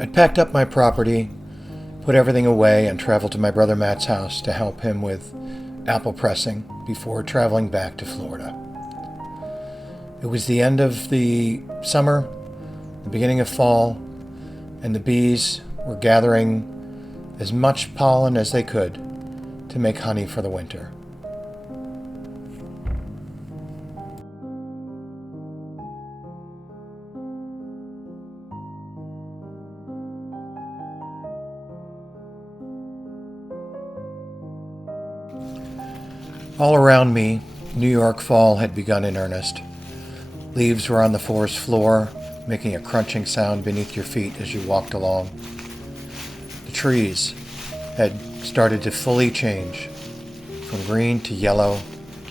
I'd packed up my property, put everything away, and traveled to my brother Matt's house to help him with apple pressing before traveling back to Florida. It was the end of the summer, the beginning of fall, and the bees were gathering as much pollen as they could to make honey for the winter. All around me, New York fall had begun in earnest. Leaves were on the forest floor, making a crunching sound beneath your feet as you walked along. The trees had started to fully change, from green to yellow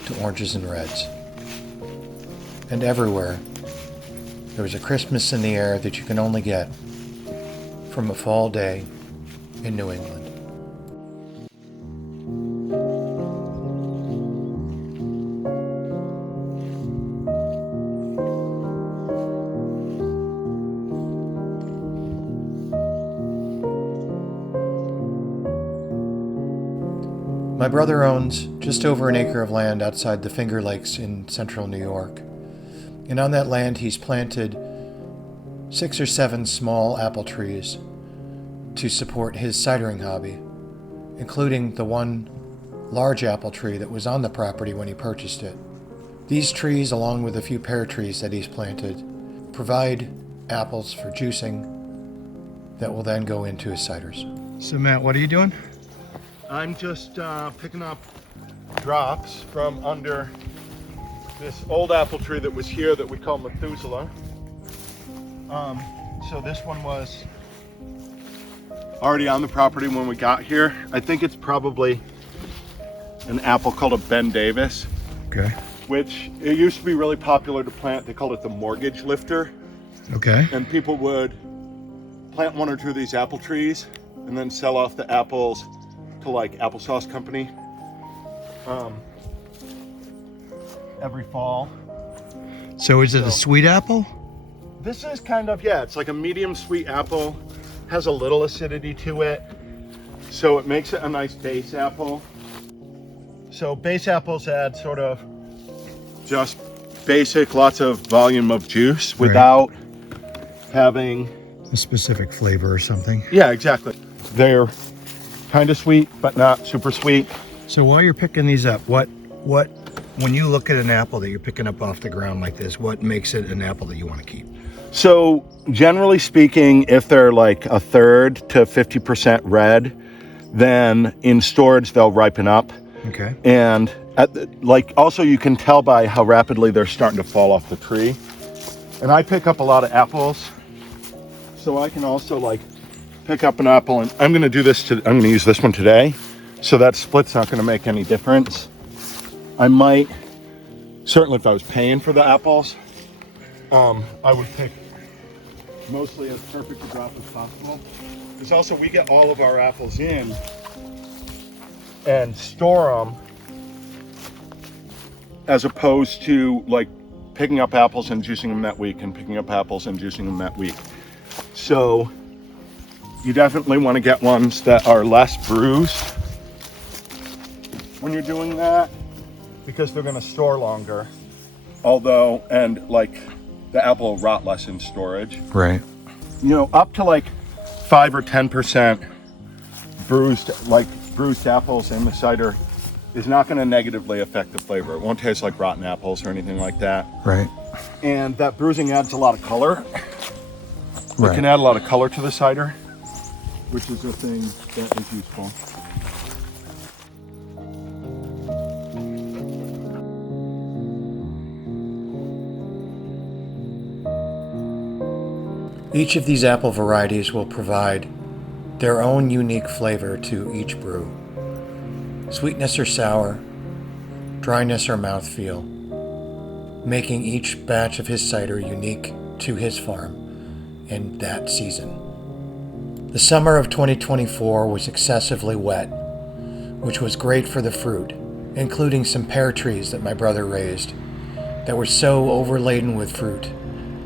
to oranges and reds. And everywhere, there was a Christmas in the air that you can only get from a fall day in New England. My brother owns just over an acre of land outside the Finger Lakes in central New York. And on that land, he's planted 6 or 7 small apple trees to support his cidering hobby, including the one large apple tree that was on the property when he purchased it. These trees, along with a few pear trees that he's planted, provide apples for juicing that will then go into his ciders. So Matt, what are you doing? I'm just picking up drops from under this old apple tree that was here that we call Methuselah. So this one was already on the property when we got here. I think it's probably an apple called a Ben Davis. Okay. Which it used to be really popular to plant. They called it the mortgage lifter. Okay. And people would plant 1 or 2 of these apple trees and then sell off the apples to like applesauce company every fall. So is it a sweet apple? This is kind of, yeah, it's like a medium sweet apple, has a little acidity to it, so it makes it a nice base apple. So base apples add sort of just basic, lots of volume of juice without having a specific flavor or something. Yeah, exactly. They're kind of sweet, but not super sweet. So while you're picking these up, what, when you look at an apple that you're picking up off the ground like this, what makes it an apple that you want to keep? So generally speaking, if they're like a third to 50% red, then in storage, they'll ripen up. Okay. And also you can tell by how rapidly they're starting to fall off the tree. And I pick up a lot of apples, so I can also like pick up an apple, and I'm going to use this one today, so that split's not going to make any difference. I might, certainly if I was paying for the apples, I would pick mostly as perfect a drop as possible. Because also we get all of our apples in and store them, as opposed to like picking up apples and juicing them that week and picking up apples and juicing them that week. So you definitely want to get ones that are less bruised when you're doing that, because they're going to store longer. Although, and like the apple will rot less in storage. Right. You know, up to like 5 or 10% bruised apples in the cider is not going to negatively affect the flavor. It won't taste like rotten apples or anything like that. Right. And that bruising adds a lot of color. It can add a lot of color to the cider, which is a thing that is useful. Each of these apple varieties will provide their own unique flavor to each brew. Sweetness or sour, dryness or mouthfeel, making each batch of his cider unique to his farm and that season. The summer of 2024 was excessively wet, which was great for the fruit, including some pear trees that my brother raised that were so overladen with fruit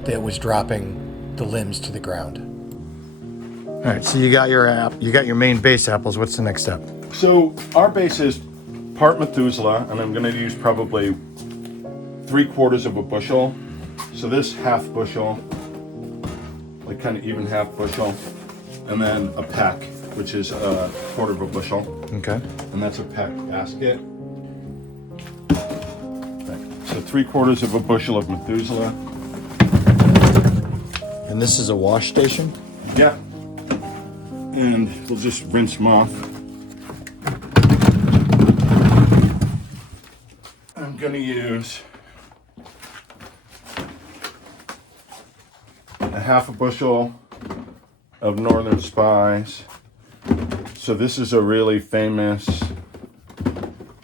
that it was dropping the limbs to the ground. All right, so you got your main base apples. What's the next step? So our base is part Methuselah, and I'm going to use probably 3/4 of a bushel. So this half bushel, like kind of even half bushel, and then a peck, which is a 1/4 of a bushel. Okay. And that's a peck basket. So 3/4 of a bushel of Methuselah. And this is a wash station? Yeah. And we'll just rinse them off. I'm going to use a half a bushel of Northern Spies. So this is a really famous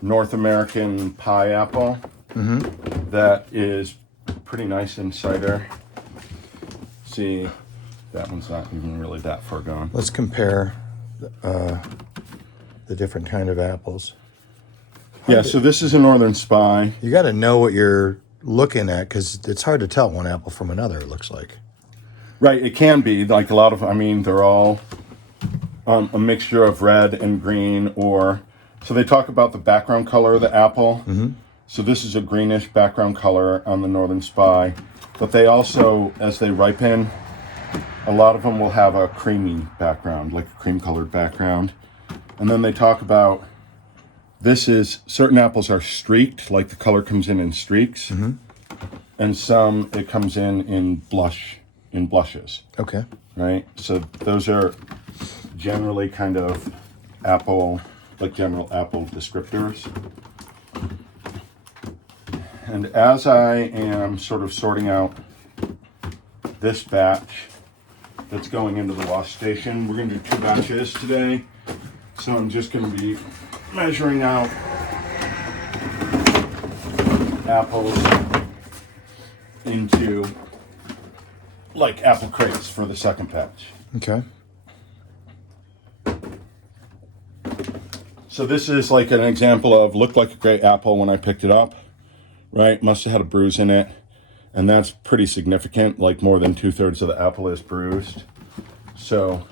North American pie apple that is pretty nice in cider. See, that one's not even really that far gone. Let's compare the different kind of apples. Yeah, so this is a Northern Spy. You got to know what you're looking at because it's hard to tell one apple from another, it looks like. Right, it can be. Like a lot of, I mean, they're all a mixture of red and green, or, so they talk about the background color of the apple. So this is a greenish background color on the Northern Spy. But they also, as they ripen, a lot of them will have a creamy background, like a cream colored background. And then they talk about, certain apples are streaked, like the color comes in streaks. And some, it comes in blushes. Okay. Right? So those are generally kind of general apple descriptors. And as I am sort of sorting out this batch that's going into the wash station, we're going to do 2 batches today. So I'm just going to be measuring out apples into like apple crates for the second batch. Okay. So this is like an example of looked like a great apple when I picked it up, right? Must have had a bruise in it. And that's pretty significant, like more than 2/3 of the apple is bruised. So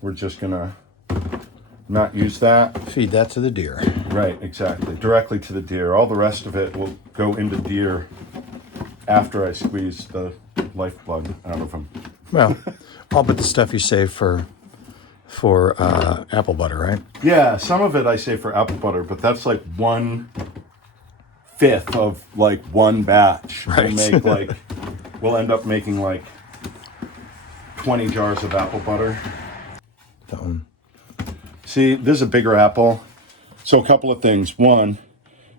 we're just gonna not use that. Feed that to the deer. Right, exactly. Directly to the deer. All the rest of it will go into deer after I squeeze the lifeblood out of them. Well, all but the stuff you save for apple butter, right? Yeah, some of it I save for apple butter, but that's like 1/5 of like one batch. Right. We'll end up making like 20 jars of apple butter. That one. See, this is a bigger apple. So a couple of things. One,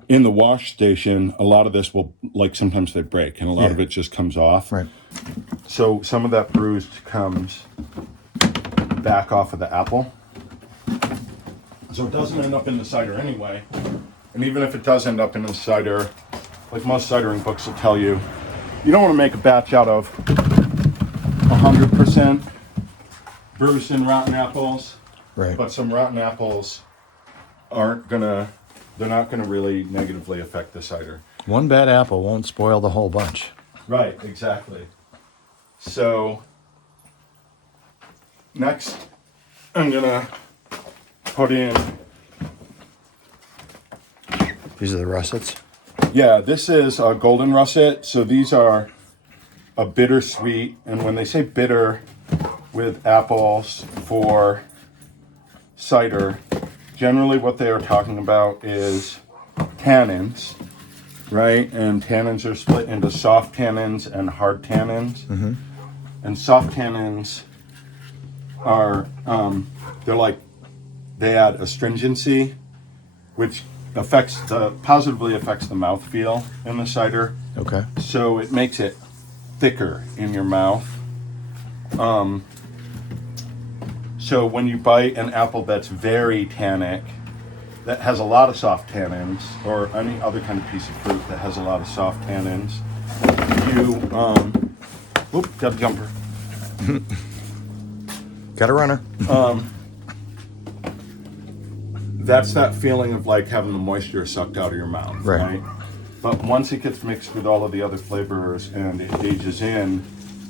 in the wash station, a lot of this will, like sometimes they break and a lot of it just comes off. Right. So some of that bruised comes back off of the apple. So it doesn't end up in the cider anyway. And even if it does end up in the cider, like most cidering books will tell you, you don't want to make a batch out of 100% bruised and rotten apples. Right. But some rotten apples they're not gonna really negatively affect the cider. One bad apple won't spoil the whole bunch. Right, exactly. So next I'm gonna put in, These are the russets. yeah, this is a golden russet. So these are a bittersweet, and when they say bitter with apples for cider, generally what they are talking about is tannins, right? And tannins are split into soft tannins and hard tannins. And soft tannins are, they add astringency, which positively affects the mouthfeel in the cider. Okay. So it makes it thicker in your mouth. So when you bite an apple that's very tannic, that has a lot of soft tannins, or any other kind of piece of fruit that has a lot of soft tannins, got a jumper. Got a runner. That's that feeling of like having the moisture sucked out of your mouth, right? But once it gets mixed with all of the other flavors and it ages in,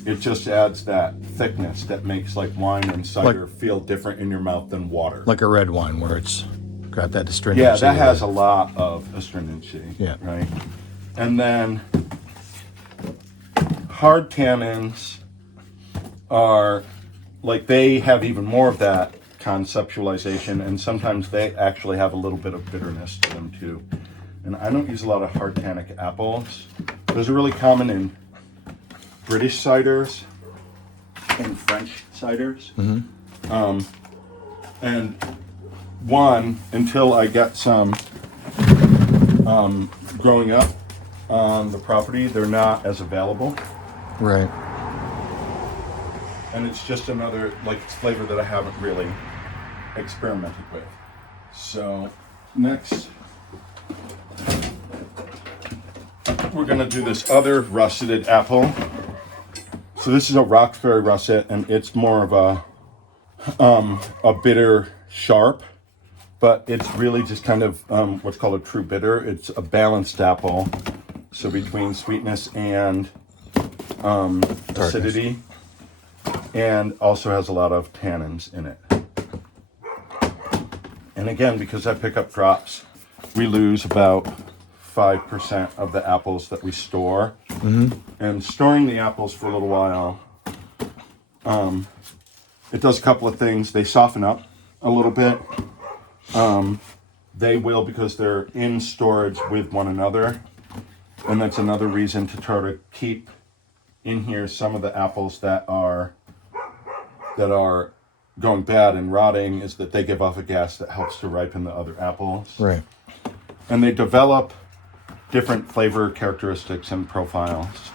it just adds that thickness that makes like wine and cider feel different in your mouth than water. Like a red wine where it's got that astringency. Yeah, that has a lot of astringency. Yeah. Right. And then hard tannins are like, they have even more of that conceptualization, and sometimes they actually have a little bit of bitterness to them too. And I don't use a lot of hard tannic apples. Those are really common in British ciders and French ciders. And one, until I got some growing up on the property, they're not as available. Right. And it's just another, like, it's flavor that I haven't really experimented with. So next, we're gonna do this other russeted apple. So this is a Roxbury russet, and it's more of a bitter sharp, but it's really just kind of what's called a true bitter. It's a balanced apple, so between sweetness and acidity, and also has a lot of tannins in it. And again, because I pick up drops, we lose about 5% of the apples that we store. And storing the apples for a little while, it does a couple of things. They soften up a little bit. They will, because they're in storage with one another. And that's another reason to try to keep in here some of the apples that are going bad and rotting, is that they give off a gas that helps to ripen the other apples. Right. And they develop different flavor characteristics and profiles.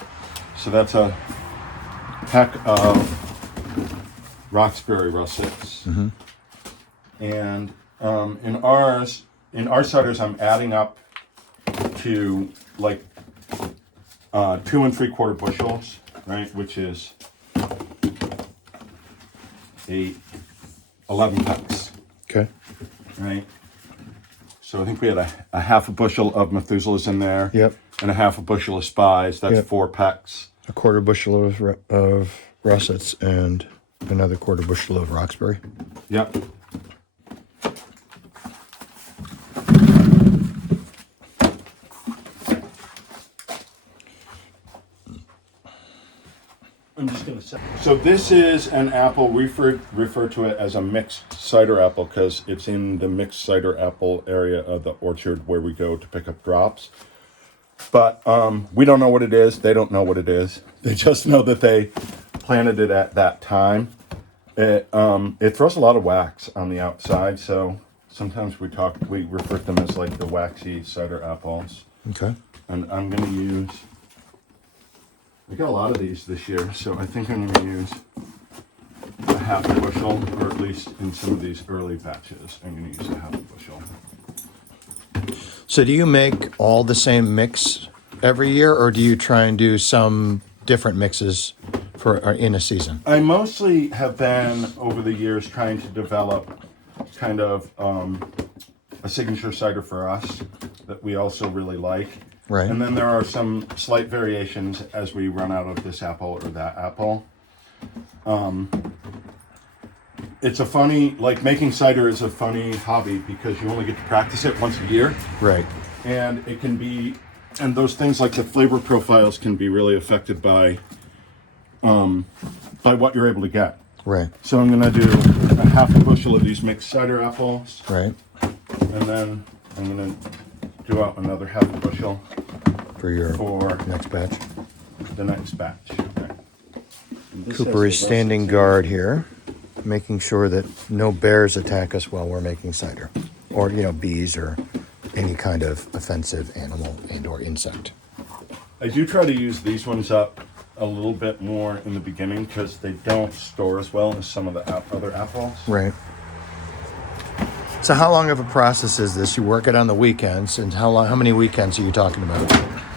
So that's a pack of Roxbury russets. And in our ciders, I'm adding up to like 2 3/4 bushels, right? Which is 11 packs. Okay. Right. So I think we had a half a bushel of Methuselahs in there. Yep. And a half a bushel of Spies. That's 4 pecks. A quarter bushel of russets and another quarter bushel of Roxbury. Yep. I'm just gonna say. So this is an apple. We refer to it as a mixed cider apple because it's in the mixed cider apple area of the orchard where we go to pick up drops. But we don't know what it is. They don't know what it is. They just know that they planted it at that time. It throws a lot of wax on the outside, so sometimes we refer to them as like the waxy cider apples. Okay. And I'm gonna use. I got a lot of these this year, so I think I'm gonna use a half a bushel, or at least in some of these early batches, I'm gonna use a half a bushel. So do you make all the same mix every year, or do you try and do some different mixes for in a season? I mostly have been, over the years, trying to develop kind of a signature cider for us that we also really like. Right. And then there are some slight variations as we run out of this apple or that apple. It's a funny, like, making cider is a funny hobby because you only get to practice it once a year. Right. And it can be, and those things like the flavor profiles can be really affected by what you're able to get. Right. So I'm gonna do a half a bushel of these mixed cider apples. Right. And then I'm gonna do out another half a bushel For your for next batch. the next batch. Okay. Cooper is standing guard here, making sure that no bears attack us while we're making cider, or bees or any kind of offensive animal and or insect. I do try to use these ones up a little bit more in the beginning because they don't store as well as some of the other apples. Right. So how long of a process is this? You work it on the weekends, and how many weekends are you talking about?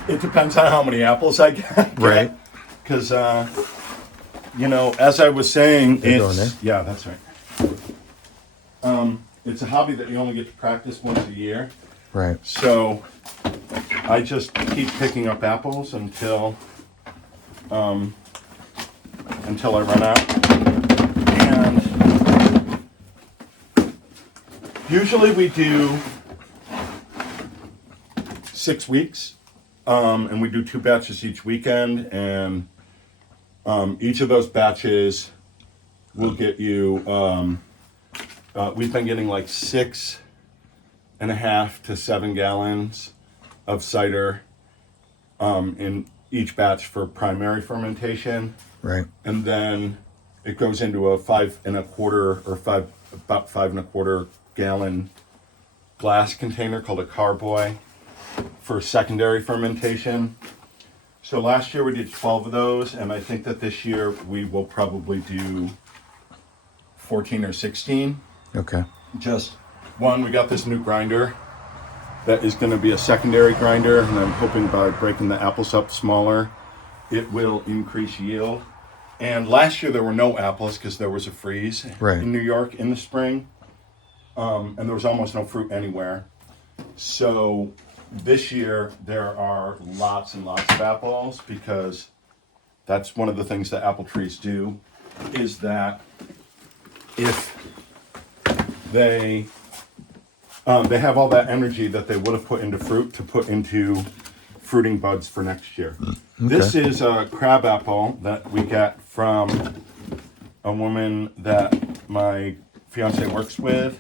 It depends on how many apples I get. Right. Because, as I was saying, yeah, that's right. It's a hobby that you only get to practice once a year. Right. So I just keep picking up apples until until I run out. And usually we do 6 weeks, and we do 2 batches each weekend, and each of those batches will get you, we've been getting like 6.5 to 7 gallons of cider in each batch for primary fermentation. Right. And then it goes into a 5.25 or about 5.25 gallon glass container called a carboy for secondary fermentation. So last year we did 12 of those, and I think that this year we will probably do 14 or 16. Okay. Just one, we got this new grinder that is going to be a secondary grinder, and I'm hoping by breaking the apples up smaller, it will increase yield. And last year there were no apples because there was a freeze in New York in the spring, and there was almost no fruit anywhere. So this year there are lots and lots of apples, because that's one of the things that apple trees do, is that if they have all that energy that they would have put into fruit to put into fruiting buds for next year. Okay. This is a crab apple that we get from a woman that my fiance works with.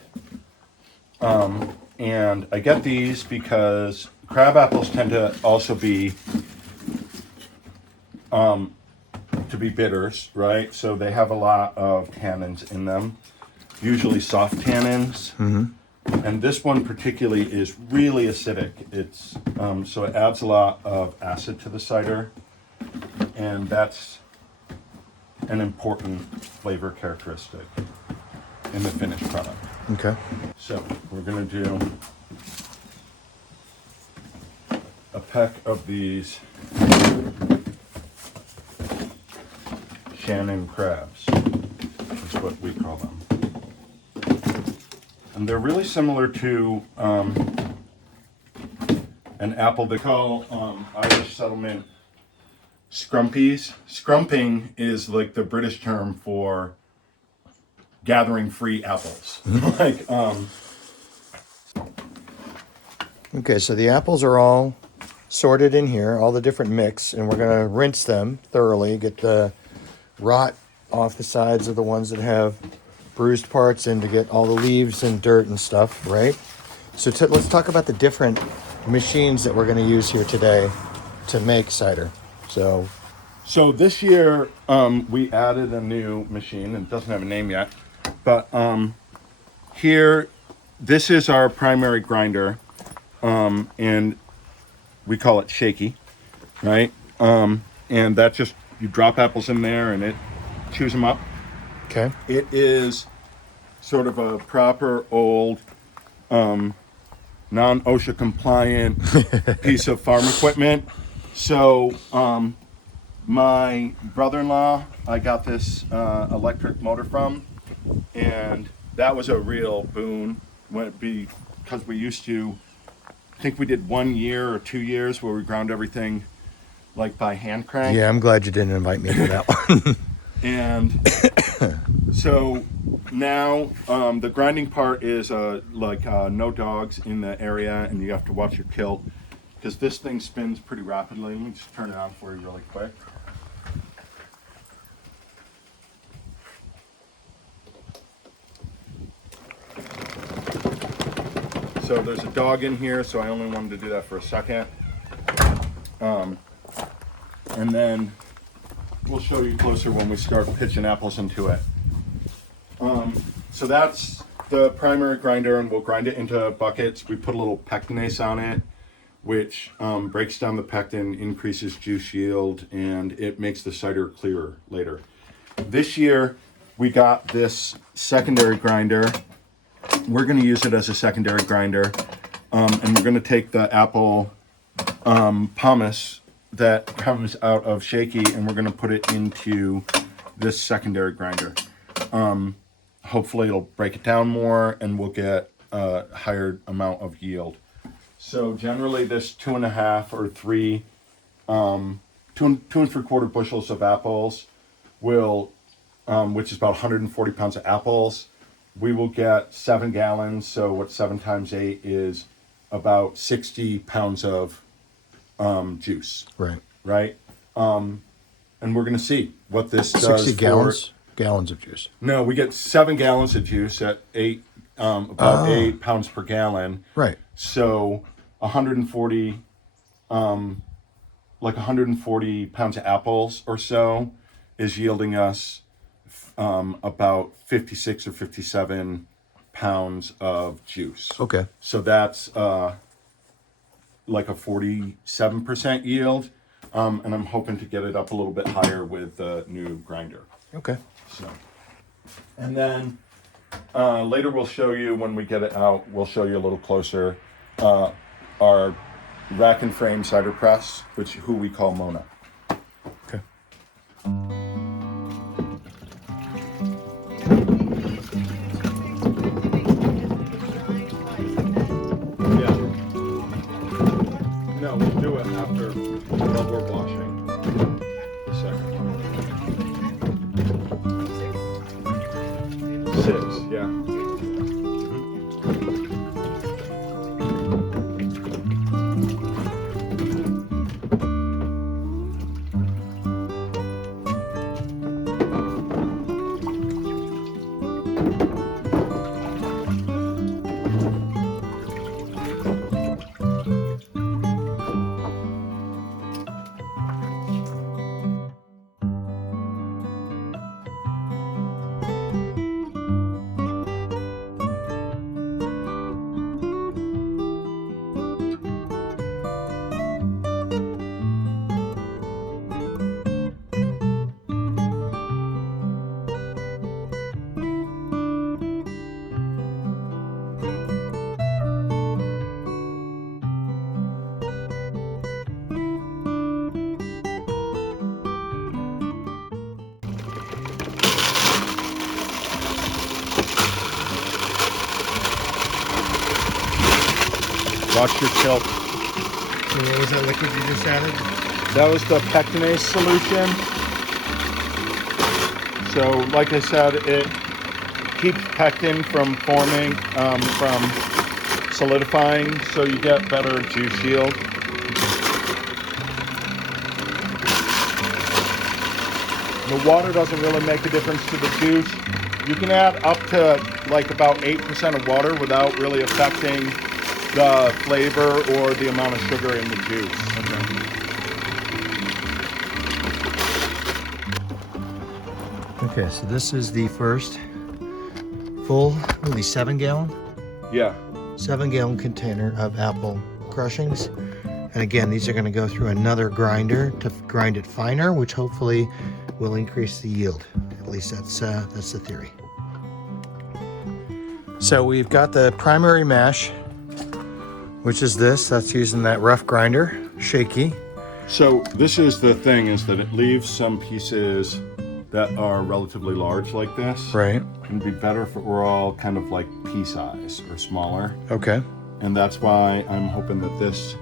And I get these because crab apples tend to also be bitters, right? So they have a lot of tannins in them, usually soft tannins. Mm-hmm. And this one particularly is really acidic. It's so it adds a lot of acid to the cider, and that's an important flavor characteristic in the finished product. Okay. So we're gonna do a peck of these Shannon crabs. That's what we call them. And they're really similar to an apple they call Irish settlement scrumpies. Scrumping is like the British term for gathering free apples. Okay, so the apples are all sorted in here, all the different mix, and we're going to rinse them thoroughly, get the rot off the sides of the ones that have bruised parts, and to get all the leaves and dirt and stuff, right? So let's talk about the different machines that we're going to use here today to make cider. So this year we added a new machine, and it doesn't have a name yet, but here, this is our primary grinder, and we call it shaky, right? And that just, you drop apples in there and it chews them up. Okay. It is sort of a proper old, non-OSHA compliant piece of farm equipment. So my brother-in-law, I got this electric motor from, and that was a real boon because we used to, I think we did 1 year or 2 years where we ground everything like by hand crank. Yeah, I'm glad you didn't invite me to that one. And so now the grinding part is no dogs in the area, and you have to watch your kilt because this thing spins pretty rapidly. Let me just turn it on for you really quick. So there's a dog in here, so I only wanted to do that for a second. And then we'll show you closer when we start pitching apples into it. So that's the primary grinder, and we'll grind it into buckets. We put a little pectinase on it, which breaks down the pectin, increases juice yield, and it makes the cider clearer later. This year, we got this secondary grinder. We're going to use it as a secondary grinder, and we're going to take the apple pomace that comes out of shaky, and we're going to put it into this secondary grinder. Hopefully it'll break it down more, and we'll get a higher amount of yield. So generally this 2.5 or 3, 2 3/4 bushels of apples will, which is about 140 pounds of apples, we will get 7 gallons. So what 7 times 8 is about 60 pounds of juice. Right. Right. And we're going to see what this does. 60 gallons? Gallons of juice. No, we get 7 gallons of juice at about 8 pounds per gallon. Right. So 140, like 140 pounds of apples or so is yielding us about 56 or 57 pounds of juice. Okay. So that's like a 47% yield. And I'm hoping to get it up a little bit higher with the new grinder. Okay. So, and then later we'll show you, when we get it out, we'll show you a little closer our rack and frame cider press, who we call Mona. Okay. Yeah. No, we'll do it after while we're washing the second one. 6, yeah. Watch your tilt. So what was that liquid you just added? That was the pectinase solution. So, like I said, it keeps pectin from forming, from solidifying, so you get better juice yield. The water doesn't really make a difference to the juice. You can add up to like about 8% of water without really affecting the flavor or the amount of sugar in the juice. Okay, so this is the first full, really 7-gallon? Yeah. 7-gallon container of apple crushings. And again, these are going to go through another grinder to grind it finer, which hopefully will increase the yield. At least that's the theory. So we've got the primary mash, which is this. That's using that rough grinder, shaky. So this is the thing, is that it leaves some pieces that are relatively large like this. Right. It'd be better if it were all kind of like pea size or smaller. Okay. And that's why I'm hoping that this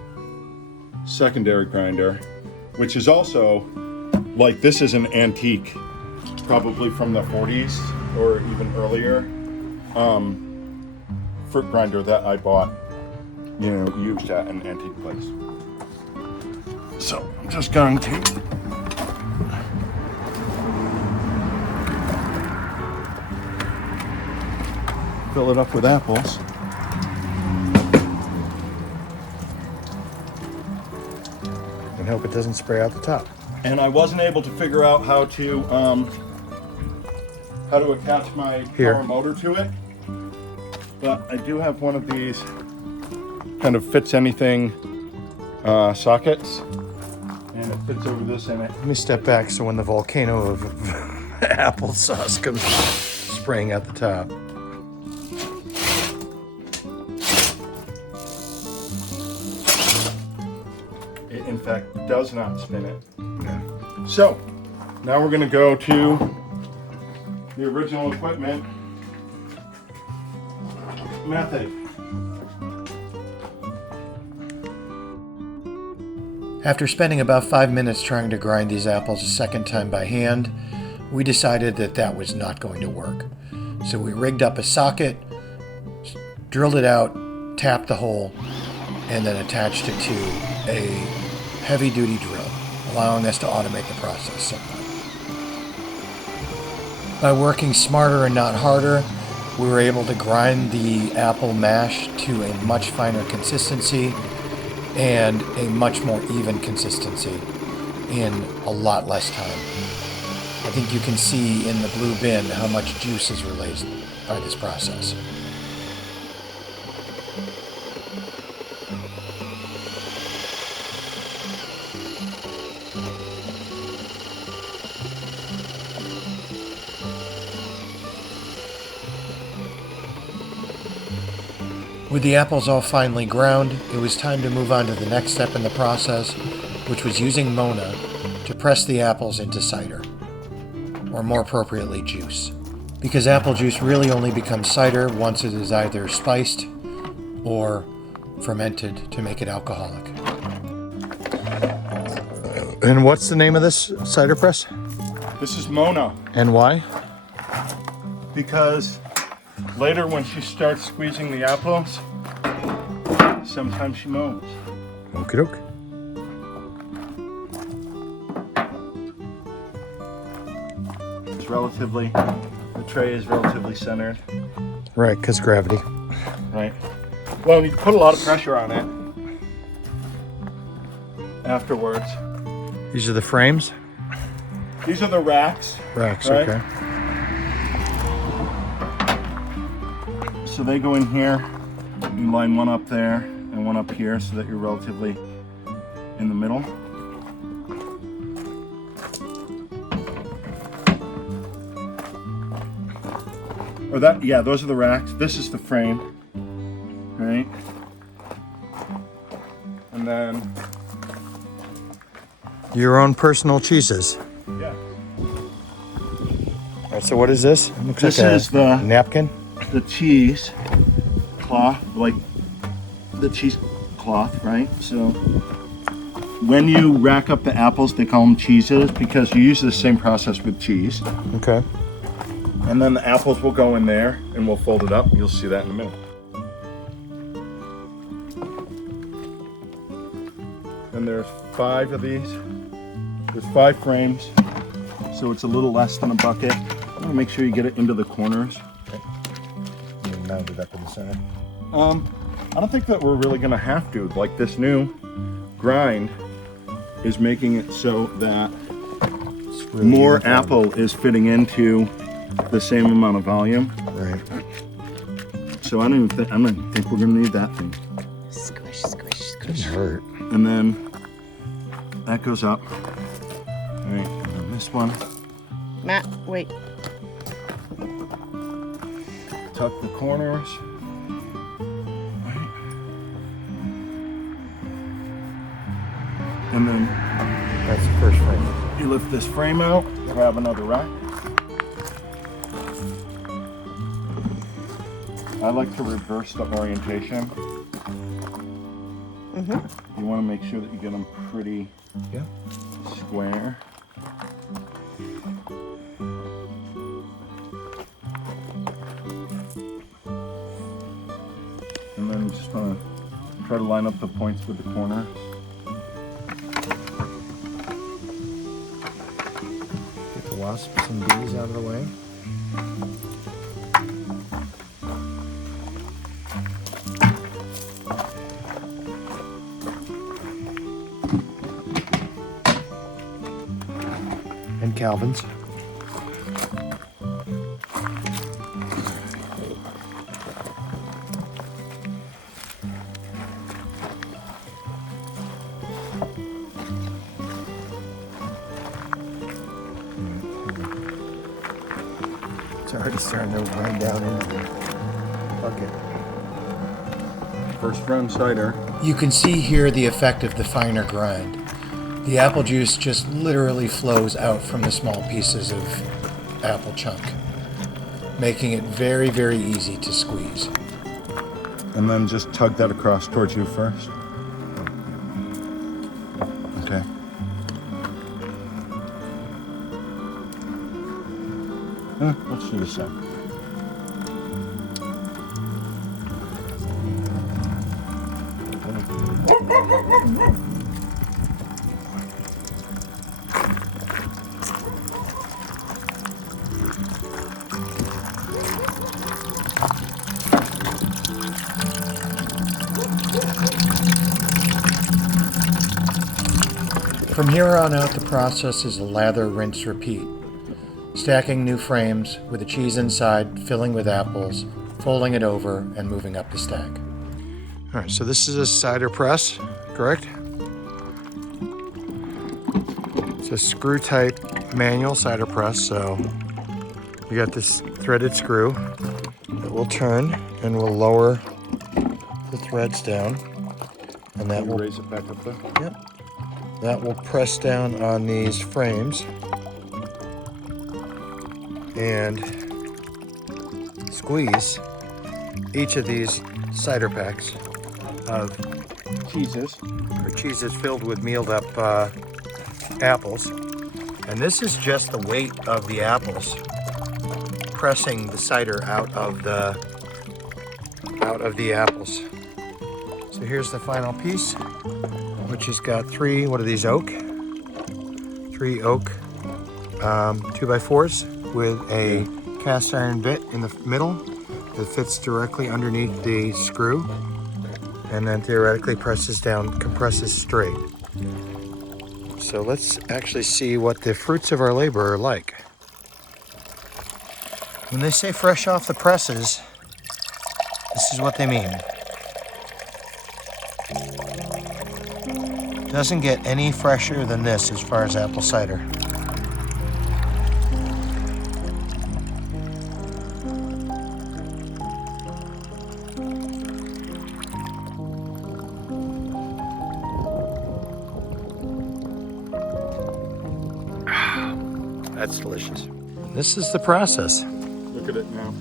secondary grinder, which is also, like, this is an antique, probably from the 40s or even earlier, fruit grinder that I bought, used at an antique place. So I'm just going to fill it up with apples. And hope it doesn't spray out the top. And I wasn't able to figure out how to attach my power motor to it, but I do have one of these kind of fits anything sockets, and it fits over this in it. Let me step back so when the volcano of applesauce comes spraying out the top. It in fact does not spin it. So now we're going to go to the original equipment method. After spending about 5 minutes trying to grind these apples a second time by hand, we decided that that was not going to work. So we rigged up a socket, drilled it out, tapped the hole, and then attached it to a heavy-duty drill, allowing us to automate the process somewhat. By working smarter and not harder, we were able to grind the apple mash to a much finer consistency and a much more even consistency in a lot less time. I think you can see in the blue bin how much juice is released by this process. With the apples all finely ground, it was time to move on to the next step in the process, which was using Mona to press the apples into cider, or more appropriately, juice. Because apple juice really only becomes cider once it is either spiced or fermented to make it alcoholic. And what's the name of this cider press? This is Mona. And why? Because later when she starts squeezing the apples, sometimes she moans. Okie doke. It's relatively, the tray is relatively centered. Right, because gravity. Right. Well, you put a lot of pressure on it afterwards. These are the frames? These are the racks. Racks, right? okay. So they go in here. You line one up there and one up here so that you're relatively in the middle. Or that, yeah, those are the racks. This is the frame, right? And then Your own personal cheeses. yeah, All right, so what is this? It looks this like is a the napkin. cheese cloth, like the cheese cloth, right? So when you rack up the apples, they call them cheeses because you use the same process with cheese. Okay. And then the apples will go in there and we'll fold it up. You'll see that in a minute. And there's 5 of these. There's 5 frames. So it's a little less than a bucket. I'm gonna make sure you get it into the corners. Okay. And mount it up in the center. I don't think that we're really gonna have to. Like this new grind is making it so that It's really more uniform. apple is fitting into the same amount of volume. Right. So I don't even think we're gonna need that thing. Squish, squish, Doesn't squish. hurt. And then that goes up. All right, and then this one, Matt, wait. tuck the corners. Right. And then That's the first frame. you lift this frame out, grab another rack. I like to reverse the orientation. You want to make sure that you get them pretty Yeah. square. And then you just want to try to line up the points with the corner. Get the wasps and bees out of the way. And Calvin's. It's already starting to run down into the bucket. First run cider. You can see here the effect of the finer grind. The apple juice just literally flows out from the small pieces of apple chunk, making it very, very easy to squeeze. And then just tug that across towards you first. Okay. Let's do the same. From here on out, the process is a lather, rinse, repeat. Stacking new frames with the cheese inside, filling with apples, folding it over, and moving up the stack. All right, so this is a cider press, correct? It's a screw type manual cider press, so we got this threaded screw that will turn and will lower the threads down. And that will raise it back up there. Yep. That will press down on these frames and squeeze each of these cider packs of cheeses filled with mealed up apples. And this is just the weight of the apples pressing the cider out of the apples. So here's the final piece, which has got three, what are these, oak? 3 oak 2x4s with a cast iron bit in the middle that fits directly underneath the screw and then theoretically presses down, compresses straight. So let's actually see what the fruits of our labor are like. When they say fresh off the presses, this is what they mean. Doesn't get any fresher than this as far as apple cider. That's delicious. This is the process. Look at it now.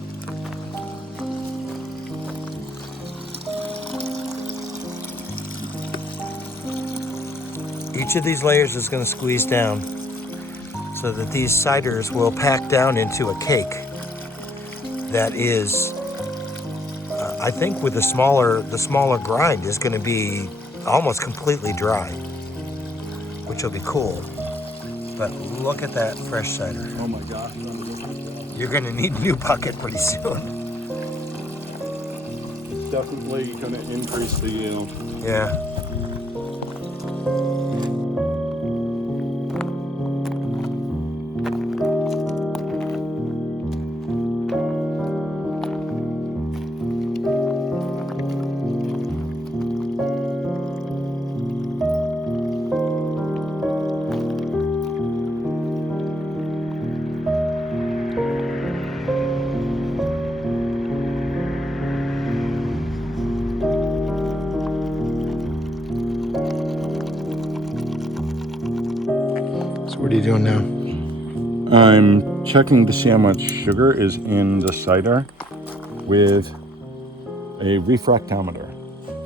Each of these layers is going to squeeze down so that these ciders will pack down into a cake that is, I think with the smaller grind is going to be almost completely dry, which will be cool. But look at that fresh cider. Oh my gosh. You're going to need a new bucket pretty soon. It's definitely going to increase the yield. Yeah. What are you doing now? I'm checking to see how much sugar is in the cider with a refractometer.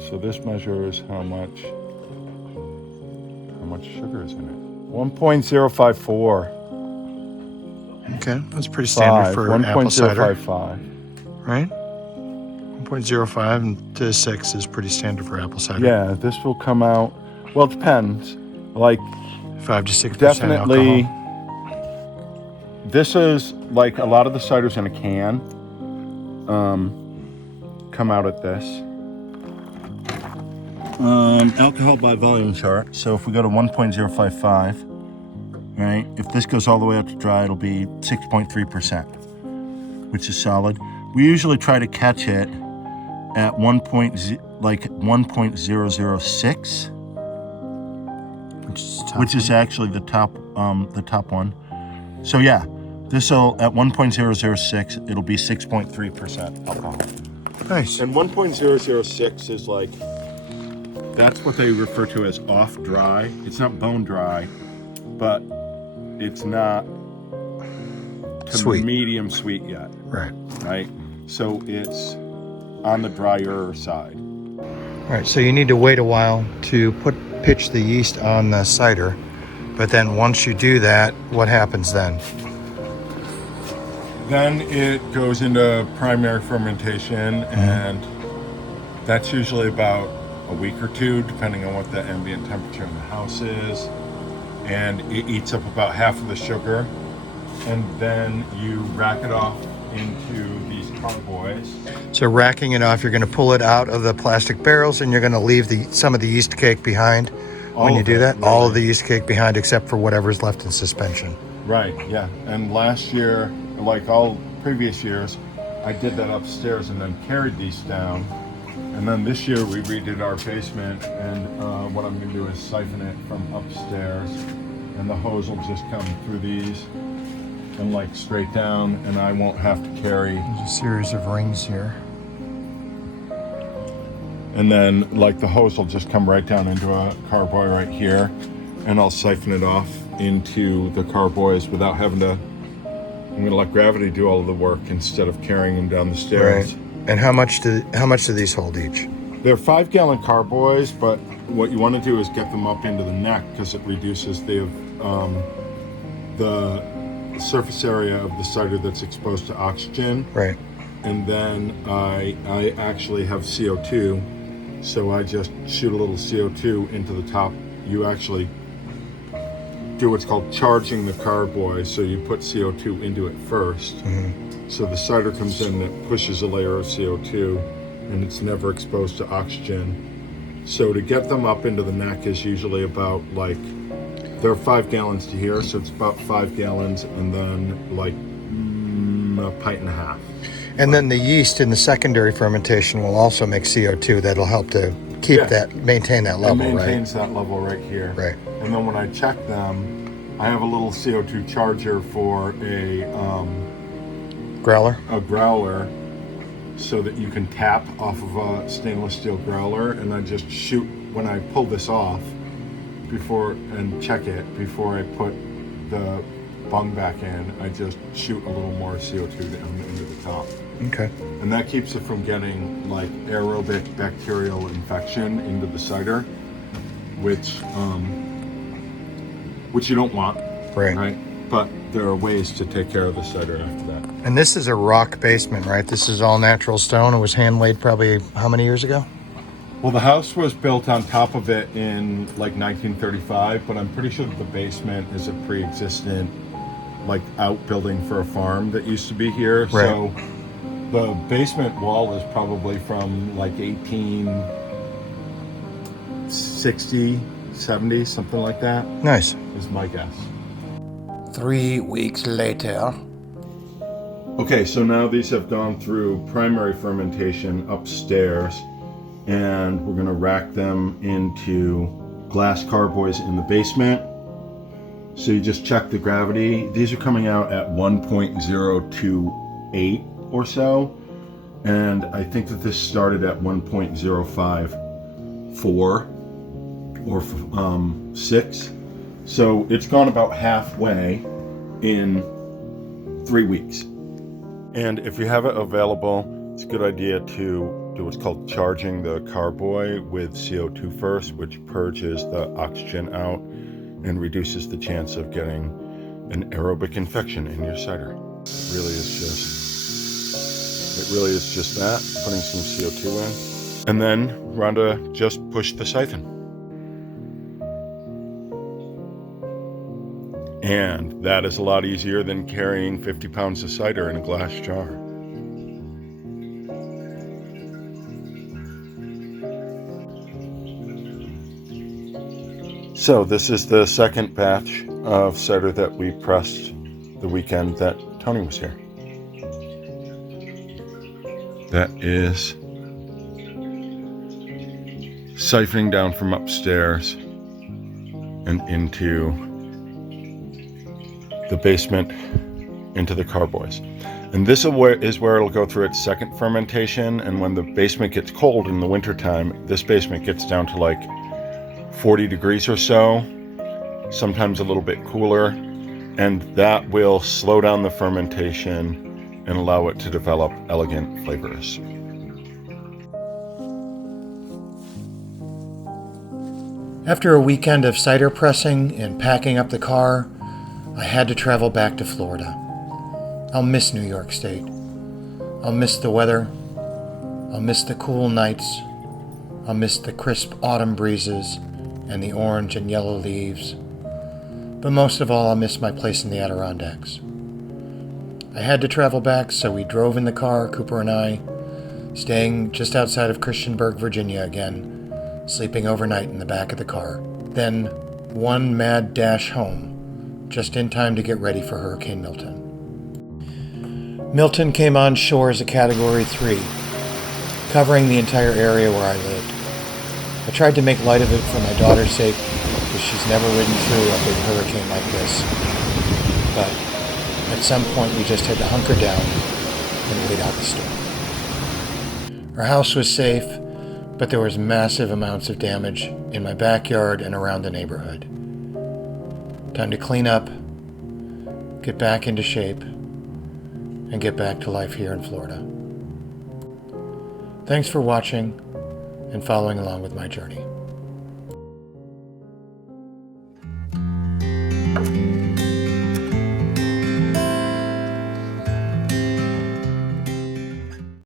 So this measures how much sugar is in it. 1.054. Okay, that's pretty standard for apple cider. 1.055. Right? 1.05 to 6 is pretty standard for apple cider. Yeah, this will come out, well, it depends. Like 5 to 6% definitely alcohol. This is like a lot of the ciders in a can come out at this alcohol by volume chart. So if we go to 1.055, right, if this goes all the way up to dry, it'll be 6.3%, which is solid. We usually try to catch it at 1.006, which is actually the top one. So yeah, this'll at 1.006, it'll be 6.3% alcohol. Nice. And 1.006 is like, that's what they refer to as off dry. It's not bone dry, but it's not sweet, medium sweet yet. Right. Right. So it's on the drier side. All right. So you need to wait a while to pitch the yeast on the cider, but then once you do that, what happens then? Then it goes into primary fermentation, and that's usually about a week or two, depending on what the ambient temperature in the house is. And it eats up about half of the sugar. And then you rack it off into these carboys. So racking it off, you're going to pull it out of the plastic barrels, and you're going to leave some of the yeast cake behind. When you do that, really. all of the yeast cake behind except for whatever's left in suspension. Right, yeah. And last year, like all previous years, I did that upstairs and then carried these down. And then this year we redid our basement, and what I'm going to do is siphon it from upstairs, and the hose will just come through these and like straight down, and I won't have to carry. There's a series of rings here. And then like the hose will just come right down into a carboy right here, and I'll siphon it off into the carboys without having to. I'm going to let gravity do all of the work instead of carrying them down the stairs. Right. And how much do these hold each? They're 5-gallon carboys, but what you want to do is get them up into the neck because it reduces the surface area of the cider that's exposed to oxygen. Right. And then I actually have CO2, so I just shoot a little CO2 into the top. You actually do what's called charging the carboy, so you put CO2 into it first. So the cider comes in and it pushes a layer of CO2, and it's never exposed to oxygen. So to get them up into the neck is usually about like, they're 5 gallons to here, so it's about 5 gallons, and then like a pint and a half. And then the yeast in the secondary fermentation will also make CO2 that'll help to keep maintain that level, right? It maintains that level right here. Right. And then when I check them, I have a little CO2 charger for a growler, so that you can tap off of a stainless steel growler, and I just shoot when I pull this off and check it before I put the bung back in. I just shoot a little more CO2 down into the top. Okay. And that keeps it from getting like aerobic bacterial infection into the cider, which you don't want. Right. But there are ways to take care of the cider after that. And this is a rock basement, right? This is all natural stone. It was hand laid probably how many years ago? Well, the house was built on top of it in like 1935, but I'm pretty sure that the basement is a pre-existent like outbuilding for a farm that used to be here. Right. So the basement wall is probably from like 1860, 70, something like that. Nice. Is my guess. 3 weeks later. Okay, so now these have gone through primary fermentation upstairs, and we're going to rack them into glass carboys in the basement. So you just check the gravity. These are coming out at 1.028 or so, and I think that this started at 1.054 or 6. So it's gone about halfway in 3 weeks. And if you have it available, it's a good idea to do what's called charging the carboy with CO2 first, which purges the oxygen out and reduces the chance of getting an aerobic infection in your cider. It really is just that, putting some CO2 in. And then Rhonda just pushed the siphon. And that is a lot easier than carrying 50 pounds of cider in a glass jar. So this is the second batch of cider that we pressed the weekend that Tony was here. That is siphoning down from upstairs and into the basement, into the carboys. And this is where it'll go through its second fermentation, and when the basement gets cold in the wintertime, this basement gets down to like 40 degrees or so, sometimes a little bit cooler, and that will slow down the fermentation and allow it to develop elegant flavors. After a weekend of cider pressing and packing up the car, I had to travel back to Florida. I'll miss New York State. I'll miss the weather. I'll miss the cool nights. I'll miss the crisp autumn breezes and the orange and yellow leaves. But most of all, I'll miss my place in the Adirondacks. I had to travel back, so we drove in the car, Cooper and I, staying just outside of Christiansburg, Virginia again, sleeping overnight in the back of the car. Then one mad dash home, just in time to get ready for Hurricane Milton. Milton came on shore as a Category 3, covering the entire area where I lived. I tried to make light of it for my daughter's sake, because she's never ridden through a big hurricane like this. But at some point we just had to hunker down and wait out the storm. Our house was safe, but there was massive amounts of damage in my backyard and around the neighborhood. Time to clean up, get back into shape, and get back to life here in Florida. Thanks for watching and following along with my journey.